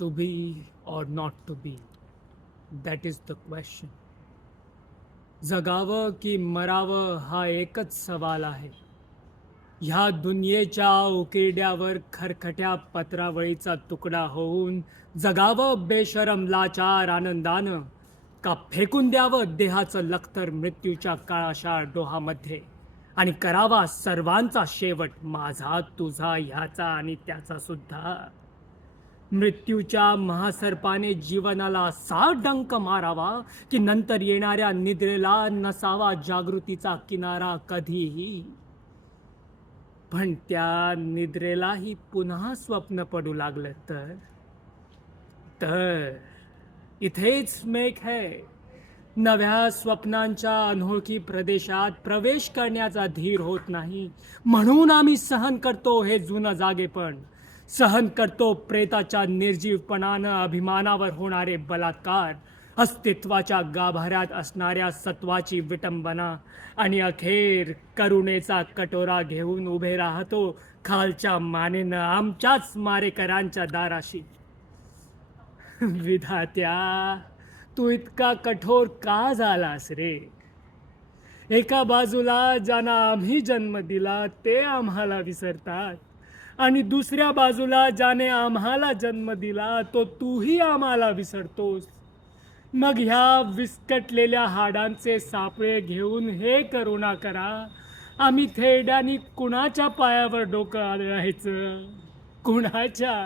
To be or not to be, that is the question. जगावं की मरावं हा एकच सवाल आहे. ह्या दुनियेच्या उकिरड्यावर खरखट्या पत्रावळीचा तुकडा होऊन जगावं बेशरम लाचार आनंदानं, का फेकून द्यावं देहाचं लखतर मृत्यूच्या काळाशार डोहामध्ये आणि करावा सर्वांचा शेवट, माझा तुझा ह्याचा आणि त्याचा सुद्धा. मृत्यूच्या महासर्पाने जीवनाला असा डंक मारावा की नंतर येणाऱ्या निद्रेला नसावा जागृतीचा किनारा कधीही. पण त्या निद्रेलाही पुन्हा स्वप्न पडू लागलं तर इथेच मेघ है. नव्या स्वप्नांच्या अनोळखी प्रदेशात प्रवेश करण्याचा धीर होत नाही, म्हणून आम्ही सहन करतो हे जुनं जागेपण. सहन करतो प्रेताच्या निर्जीवपणानं अभिमानावर होणारे बलात्कार, अस्तित्वाच्या गाभाऱ्यात असणाऱ्या सत्वाची विटंबना, आणि अखेर करुणेचा कटोरा घेऊन उभे राहतो खालच्या मानेनं आमच्याच मारेकरांच्या दाराशी. विधात्या, तू इतका कठोर का झालास रे? एका बाजूला ज्यांना आम्ही जन्म दिला ते आम्हाला विसरतात, आणि दुसऱ्या बाजूला ज्याने आम्हाला जन्म दिला तो तूही आम्हाला विसरतोस. मग ह्या विस्कटलेल्या हाडांचे सापळे घेऊन हे करुणा करा, आम्ही थेरड्यानी कुणाच्या पायावर डोकं आणायचं? कुणाच्या?